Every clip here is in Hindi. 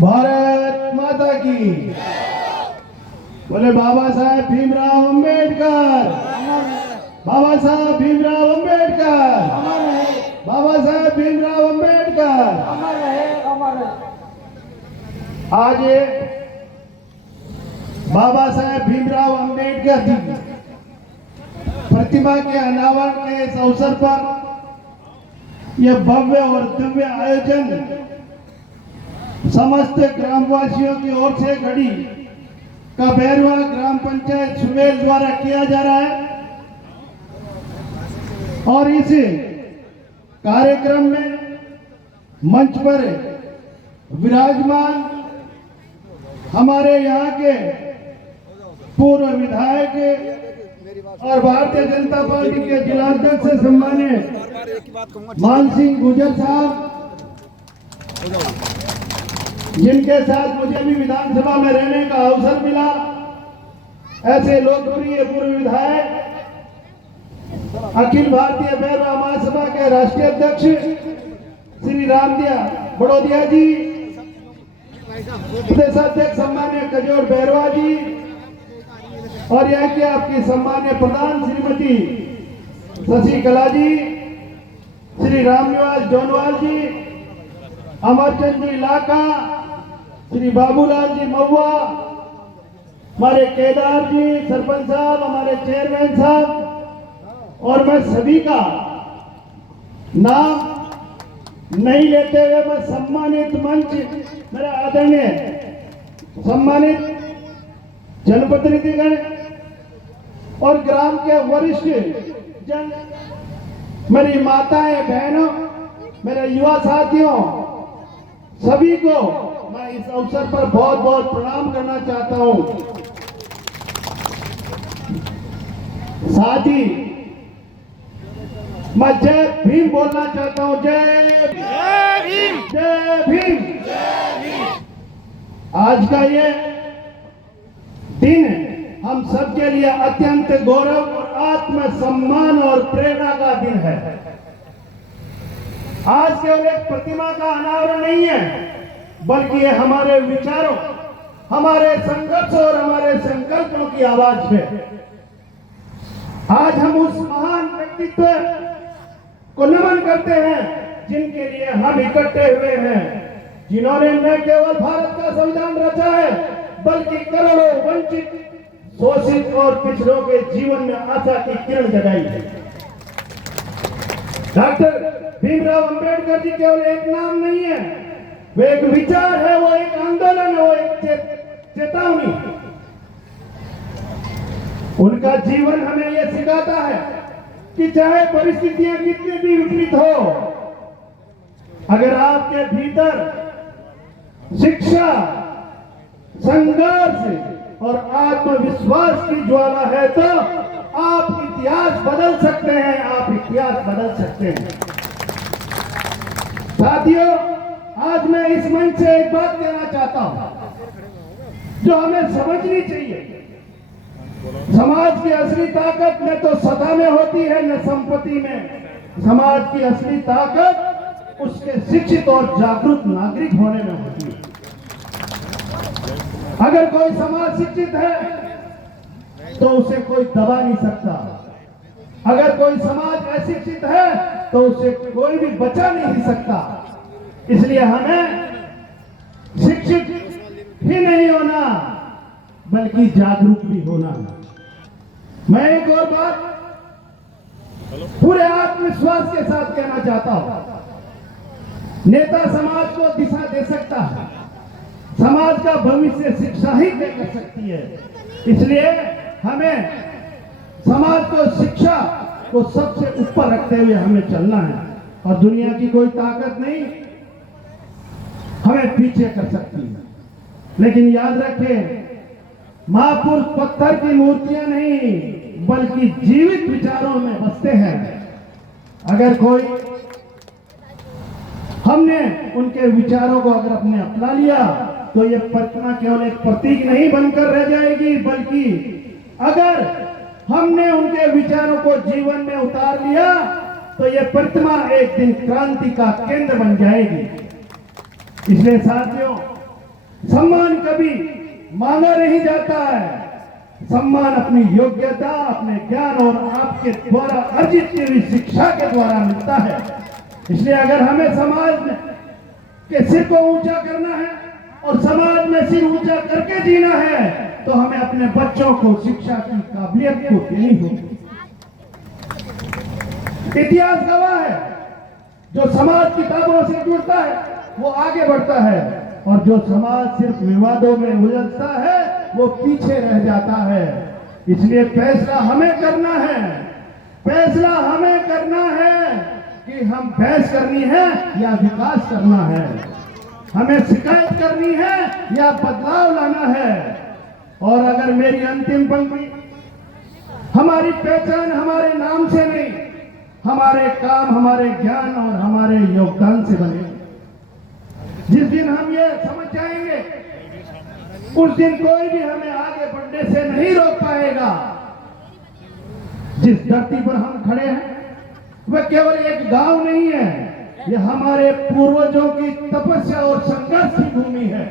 भारत माता की बोले बाबा साहेब भीमराव अंबेडकर, बाबा साहेब भीमराव अंबेडकर, बाबा साहेब भीमराव अंबेडकर। आज बाबा साहेब भीमराव अंबेडकर जी प्रतिमा के अनावरण के इस अवसर पर यह भव्य और दिव्य आयोजन समस्त ग्रामवासियों की ओर से घड़ी का बैरवा ग्राम पंचायत सुमेल द्वारा किया जा रहा है। और इस कार्यक्रम में मंच पर विराजमान हमारे यहाँ के पूर्व विधायक और भारतीय जनता पार्टी के जिलाध्यक्ष से सम्मानित मान सिंह गुजर साहब, जिनके साथ मुझे भी विधानसभा में रहने का अवसर मिला, ऐसे लोकप्रिय पूर्व विधायक अखिल भारतीय बैरवा महासभा के राष्ट्रीय अध्यक्ष श्री रामदिया बड़ोदिया जी, प्रदेश अध्यक्ष सम्मान्य कजोर बैरवा जी, और यहाँ की आपकी सम्मान्य प्रधान श्रीमती शशिकला जी, श्री रामनिवास जोनवाल जी, अमरचंद जी लाका, श्री बाबूलाल जी महुआ, हमारे केदार जी सरपंच साहब, हमारे चेयरमैन साहब, और मैं सभी का नाम नहीं लेते हुए मैं सम्मानित मंच मेरा आदरणीय सम्मानित जनप्रतिनिधिगण और ग्राम के वरिष्ठ जन, मेरी माताएं बहनों, मेरे युवा साथियों, सभी को मैं इस अवसर पर बहुत बहुत प्रणाम करना चाहता हूं। साथ ही मैं जय भीम बोलना चाहता हूं। जय भीम, जय भीम, जय भीम। आज का ये दिन हम सबके लिए अत्यंत गौरव और आत्मसम्मान और प्रेरणा का दिन है। आज केवल एक प्रतिमा का अनावरण नहीं है, बल्कि ये हमारे विचारों, हमारे संघर्ष और हमारे संकल्पों की आवाज है। आज हम उस महान व्यक्तित्व को नमन करते हैं जिनके लिए हम इकट्ठे हुए हैं, जिन्होंने न केवल भारत का संविधान रचा है, बल्कि करोड़ों वंचित, शोषित और पिछड़ों के जीवन में आशा की किरण जगाई है। डॉक्टर भीमराव अंबेडकर जी केवल एक नाम नहीं है, वो एक विचार है, वो एक आंदोलन है, वो एक चेतावनी। उनका जीवन हमें यह सिखाता है कि चाहे परिस्थितियां कितनी भी विपरीत हो, अगर आपके भीतर शिक्षा, संघर्ष और आत्मविश्वास की ज्वाला है तो आप इतिहास बदल सकते हैं, आप इतिहास बदल सकते हैं। साथियों, आज मैं इस मंच से एक बात कहना चाहता हूं जो हमें समझनी चाहिए। समाज की असली ताकत न तो सत्ता में होती है न संपत्ति में। समाज की असली ताकत उसके शिक्षित और जागरूक नागरिक होने में होती है। अगर कोई समाज शिक्षित है तो उसे कोई दबा नहीं सकता। अगर कोई समाज अशिक्षित है तो उसे कोई भी बचा नहीं सकता। इसलिए हमें शिक्षित ही नहीं होना, बल्कि जागरूक भी होना। मैं एक और बात पूरे आत्मविश्वास के साथ कहना चाहता हूं। नेता समाज को दिशा दे सकता है, समाज का भविष्य शिक्षा ही तय कर सकती है। इसलिए हमें समाज को, शिक्षा को सबसे ऊपर रखते हुए हमें चलना है, और दुनिया की कोई ताकत नहीं हमें पीछे कर सकती है। लेकिन याद रखें, महापुरुष पत्थर की मूर्तियां नहीं, बल्कि जीवित विचारों में बसते हैं। अगर कोई हमने उनके विचारों को अगर अपने अपना लिया तो ये प्रतिमा केवल एक प्रतीक नहीं बनकर रह जाएगी, बल्कि अगर हमने उनके विचारों को जीवन में उतार लिया तो ये प्रतिमा एक दिन क्रांति का केंद्र बन जाएगी। इसलिए साथियों, सम्मान कभी मांगा नहीं जाता है। सम्मान अपनी योग्यता, अपने ज्ञान और आपके द्वारा अर्जित की हुई शिक्षा के द्वारा मिलता है। इसलिए अगर हमें समाज के सिर को ऊंचा करना है और समाज में सिर ऊंचा करके जीना है, तो हमें अपने बच्चों को शिक्षा की काबिलियत को देनी होगी। इतिहास गवाह है, जो समाज किताबों से जुड़ता है वो आगे बढ़ता है, और जो समाज सिर्फ विवादों में उलझता है वो पीछे रह जाता है। इसलिए फैसला हमें करना है, फैसला हमें करना है कि हम बहस करनी है या विकास करना है, हमें शिकायत करनी है या बदलाव लाना है। और अगर मेरी अंतिम पंक्ति, हमारी पहचान हमारे नाम से नहीं, हमारे काम, हमारे ज्ञान और हमारे योगदान से बने। जिस दिन हम ये समझ जाएंगे, उस दिन कोई भी हमें आगे बढ़ने से नहीं रोक पाएगा। जिस धरती पर हम खड़े हैं वह केवल एक गांव नहीं है, यह हमारे पूर्वजों की तपस्या और संघर्ष की भूमि है।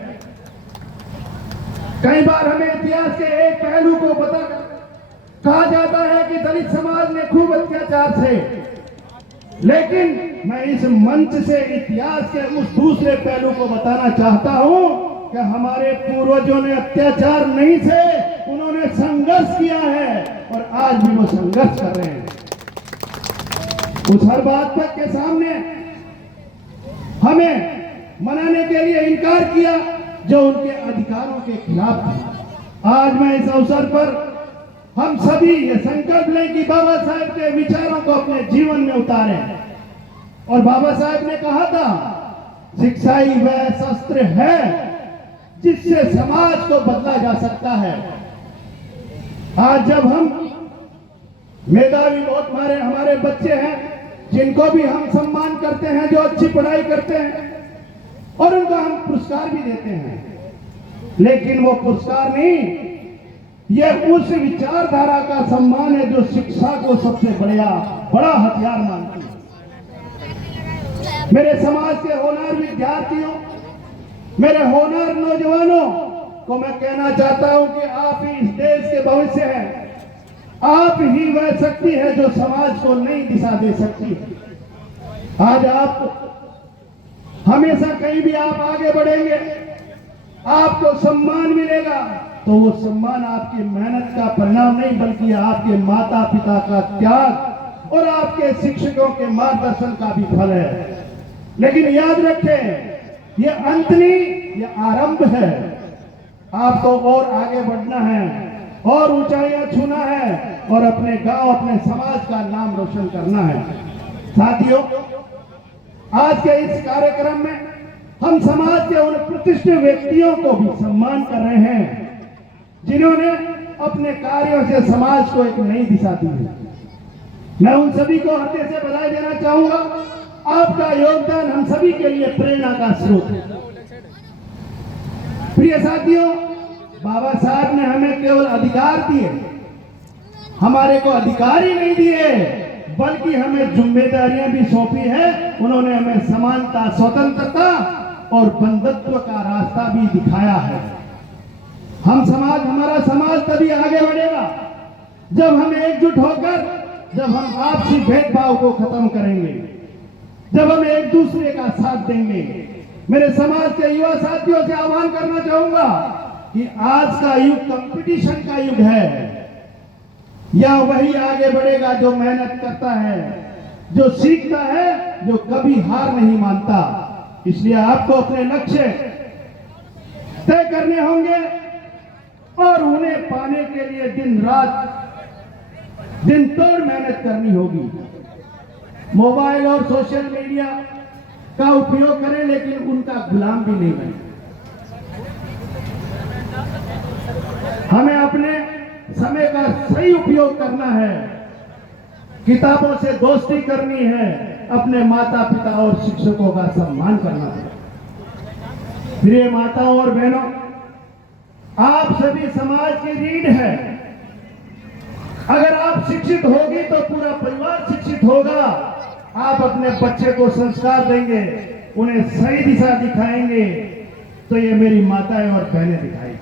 कई बार हमें इतिहास के एक पहलू को बताकर कहा जाता है कि दलित समाज ने खूब अत्याचार से, लेकिन मैं इस मंच से इतिहास के उस दूसरे पहलू को बताना चाहता हूं कि हमारे पूर्वजों ने अत्याचार नहीं से, उन्होंने संघर्ष किया है और आज भी वो संघर्ष कर रहे हैं। उस हर बात तक के सामने हमें मनाने के लिए इनकार किया जो उनके अधिकारों के खिलाफ था। आज मैं इस अवसर पर हम सभी ये संकल्प लें कि बाबा साहेब के विचारों को अपने जीवन में उतारें। और बाबा साहेब ने कहा था, शिक्षा ही वह शस्त्र है जिससे समाज को बदला जा सकता है। आज जब हम मेधावी बहुत हमारे बच्चे हैं जिनको भी हम सम्मान करते हैं, जो अच्छी पढ़ाई करते हैं, और उनको हम पुरस्कार भी देते हैं, लेकिन वो पुरस्कार नहीं, ये उस विचारधारा का सम्मान है जो शिक्षा को सबसे बड़ा हथियार मानती है। मेरे समाज के होनहार विद्यार्थियों, मेरे होनहार नौजवानों को मैं कहना चाहता हूं कि आप ही इस देश के भविष्य हैं। आप ही वह शक्ति है जो समाज को नई दिशा दे सकती है। आज आप हमेशा कहीं भी आप आगे बढ़ेंगे, आपको सम्मान मिलेगा, तो वो सम्मान आपकी मेहनत का परिणाम नहीं, बल्कि आपके माता पिता का त्याग और आपके शिक्षकों के मार्गदर्शन का भी फल है। लेकिन याद रखें, ये अंत नहीं, ये आरंभ है। आपको और आगे बढ़ना है और ऊंचाइयां छूना है और अपने गांव, अपने समाज का नाम रोशन करना है। साथियों, आज के इस कार्यक्रम में हम समाज के उन प्रतिष्ठित व्यक्तियों को भी सम्मान कर रहे हैं जिन्होंने अपने कार्यों से समाज को एक नई दिशा दी है। मैं उन सभी को हृदय से बधाई देना चाहूंगा। आपका योगदान हम सभी के लिए प्रेरणा का स्रोत है। प्रिय साथियों, बाबा साहब ने हमें केवल अधिकार दिए, हमारे को अधिकार ही नहीं दिए, बल्कि हमें जिम्मेदारियां भी सौंपी है। उन्होंने हमें समानता, स्वतंत्रता और बंधुत्व का रास्ता भी दिखाया है। हमारा समाज तभी आगे बढ़ेगा जब हम एकजुट होकर, जब हम आपसी भेदभाव को खत्म करेंगे, जब हम एक दूसरे का साथ देंगे। मेरे समाज के युवा साथियों से आह्वान करना चाहूंगा कि आज का युग कंपटीशन का युग है। या वही आगे बढ़ेगा जो मेहनत करता है, जो सीखता है, जो कभी हार नहीं मानता। इसलिए आपको अपने लक्ष्य तय करने होंगे और उन्हें पाने के लिए दिन तोड़ मेहनत करनी होगी। मोबाइल और सोशल मीडिया का उपयोग करें, लेकिन उनका गुलाम भी नहीं बने। हमें अपने समय का सही उपयोग करना है, किताबों से दोस्ती करनी है, अपने माता पिता और शिक्षकों का सम्मान करना है। प्रिय माताओं और बहनों, आप सभी समाज की रीढ़ है। अगर आप शिक्षित होगी तो पूरा परिवार शिक्षित होगा। आप अपने बच्चे को संस्कार देंगे, उन्हें सही दिशा दिखाएंगे, तो ये मेरी माताएं और बहनें दिखाएंगी।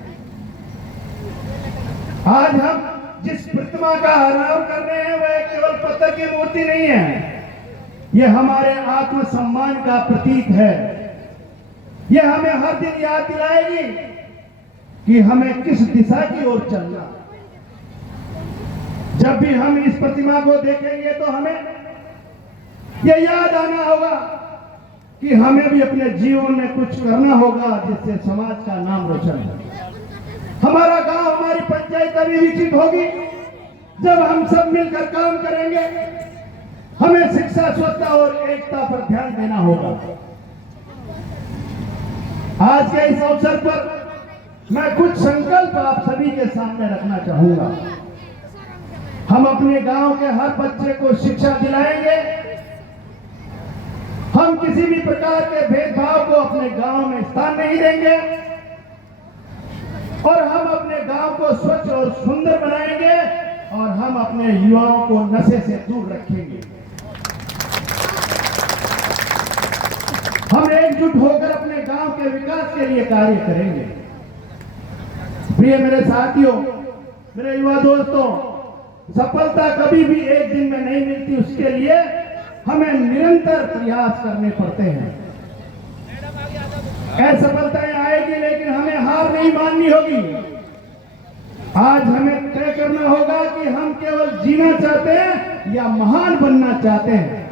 आज हम जिस प्रतिमा का आराम कर रहे हैं वह केवल पत्थर की मूर्ति नहीं है, ये हमारे आत्मसम्मान का प्रतीक है। ये हमें हर दिन याद दिलाएगी कि हमें किस दिशा की ओर चलना। जब भी हम इस प्रतिमा को देखेंगे तो हमें यह याद आना होगा कि हमें भी अपने जीवन में कुछ करना होगा जिससे समाज का नाम रोशन हो। हमारा गांव, हमारी पंचायत अभी विकसित होगी जब हम सब मिलकर काम करेंगे। हमें शिक्षा, स्वच्छता और एकता पर ध्यान देना होगा। आज के इस अवसर पर मैं कुछ संकल्प आप सभी के सामने रखना चाहूंगा। हम अपने गांव के हर बच्चे को शिक्षा दिलाएंगे। हम किसी भी प्रकार के भेदभाव को अपने गांव में स्थान नहीं देंगे और हम अपने गांव को स्वच्छ और सुंदर बनाएंगे और हम अपने युवाओं को नशे से दूर रखेंगे। हम एकजुट होकर अपने गांव के विकास के लिए कार्य करेंगे। प्रिय मेरे साथियों, मेरे युवा दोस्तों, सफलता कभी भी एक दिन में नहीं मिलती, उसके लिए हमें निरंतर प्रयास करने पड़ते हैं। असफलताएं आएगी लेकिन हमें हार नहीं माननी होगी। आज हमें तय करना होगा कि हम केवल जीना चाहते हैं या महान बनना चाहते हैं।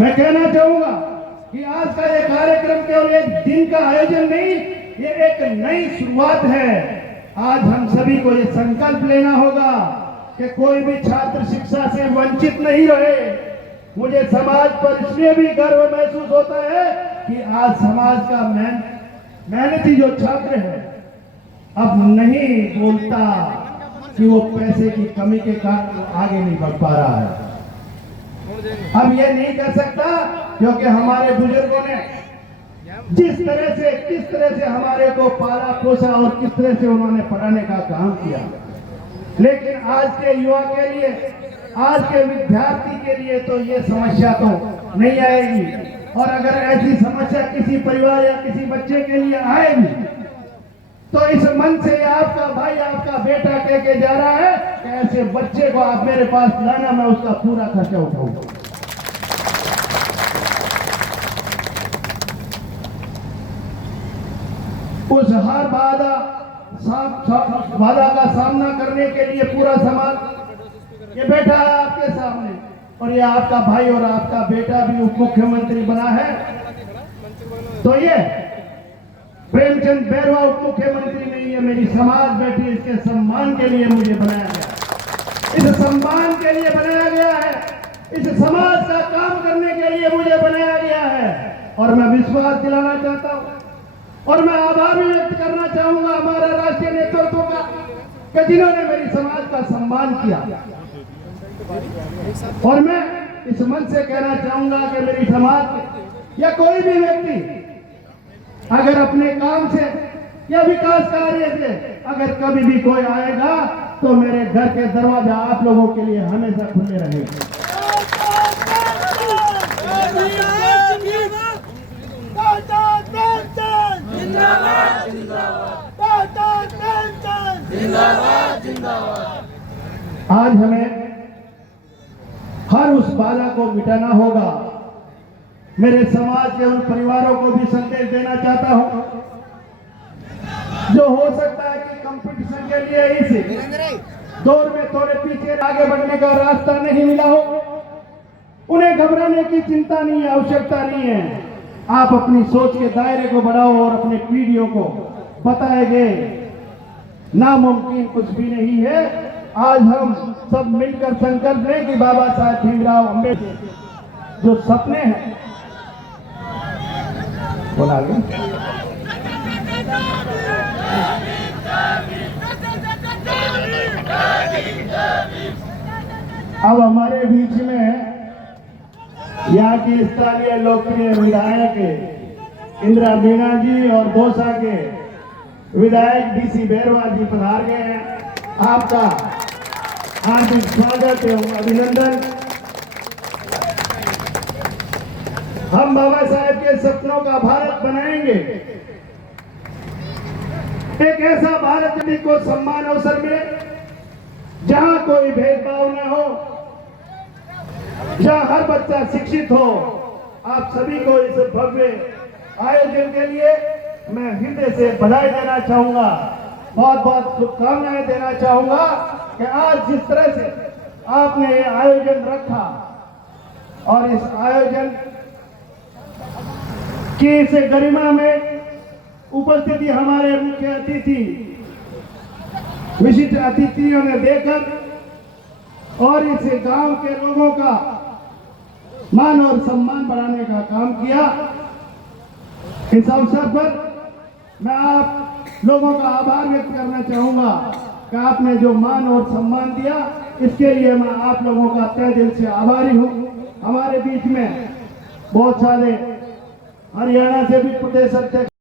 मैं कहना चाहूंगा कि आज का ये कार्यक्रम केवल एक दिन का आयोजन नहीं, ये एक नई शुरुआत है। आज हम सभी को ये संकल्प लेना होगा कि कोई भी छात्र शिक्षा से वंचित नहीं रहे। मुझे समाज पर इसलिए भी गर्व महसूस होता है कि आज समाज का मेहनती जो छात्र है अब नहीं बोलता कि वो पैसे की कमी के कारण आगे नहीं बढ़ पा रहा है। अब ये नहीं कर सकता क्योंकि हमारे बुजुर्गों ने किस तरह से हमारे को पाला पोसा और किस तरह से उन्होंने पढ़ाने का काम किया। लेकिन आज के युवा के लिए, आज के विद्यार्थी के लिए तो ये समस्या तो नहीं आएगी। और अगर ऐसी समस्या किसी परिवार या किसी बच्चे के लिए आएगी तो इस मन से आपका भाई, आपका बेटा कह के जा रहा है कि ऐसे बच्चे को आप मेरे पास लाना, मैं उसका पूरा खर्चा उठाऊंगा। उस हर बाधा का सामना करने के लिए पूरा समाज ये बैठा है आपके सामने, और ये आपका भाई और आपका बेटा भी उप मुख्यमंत्री बना है। तो ये प्रेमचंद बैरवा उप मुख्यमंत्री नहीं है, मेरी समाज बैठी, इसके सम्मान के लिए मुझे बनाया गया। इस सम्मान के लिए बनाया गया है, इस समाज का काम करने के लिए मुझे बनाया गया है। और मैं विश्वास दिलाना चाहता हूं और मैं आभार भी व्यक्त करना चाहूंगा हमारे राष्ट्रीय नेतृत्व का कि जिन्होंने मेरी समाज का सम्मान किया। और मैं इस मन से कहना चाहूंगा कि मेरी समाज या कोई भी व्यक्ति अगर अपने काम से या विकास कार्य से अगर कभी भी कोई आएगा तो मेरे घर के दरवाजा आप लोगों के लिए हमेशा खुले रहेंगे। आज हमें हर उस बाधा को मिटाना होगा। मेरे समाज के उन परिवारों को भी संदेश देना चाहता हूं जो हो सकता है कि कंपटीशन के लिए इस दौर में थोड़े पीछे आगे बढ़ने का रास्ता नहीं मिला हो। उन्हें घबराने की चिंता नहीं है, आवश्यकता नहीं है। आप अपनी सोच के दायरे को बढ़ाओ और अपने पीढ़ियों को बताएंगे नामुमकिन कुछ भी नहीं है। आज हम सब मिलकर संकल्प लें कि बाबा साहेब भीमराव अम्बेडकर जो सपने हैं बोला गया। अब हमारे बीच में यहाँ की स्थानीय लोकप्रिय विधायक इंदिरा मीणा जी और दौसा के विधायक डीसी बैरवा जी पधार गए हैं। आपका हार्दिक स्वागत एवं अभिनंदन। हम बाबा साहेब के सपनों का भारत बनाएंगे। एक ऐसा भारत को सम्मान अवसर मिले, जहां कोई भेदभाव न हो, जहां हर बच्चा शिक्षित हो। आप सभी को इस भव्य आयोजन के लिए मैं हृदय से बधाई देना चाहूंगा, बहुत बहुत शुभकामनाएं देना चाहूंगा कि आज जिस तरह से आपने ये आयोजन रखा और इस आयोजन की इस गरिमा में उपस्थिति हमारे मुख्य अतिथि विशिष्ट अतिथियों ने देकर और इस गांव के लोगों का मान और सम्मान बढ़ाने का काम किया। इस अवसर पर मैं आप लोगों का आभार व्यक्त करना चाहूंगा कि आपने जो मान और सम्मान दिया, इसके लिए मैं आप लोगों का तहे दिल से आभारी हूं। हमारे बीच में बहुत सारे हरियाणा से भी प्रदेश अध्यक्ष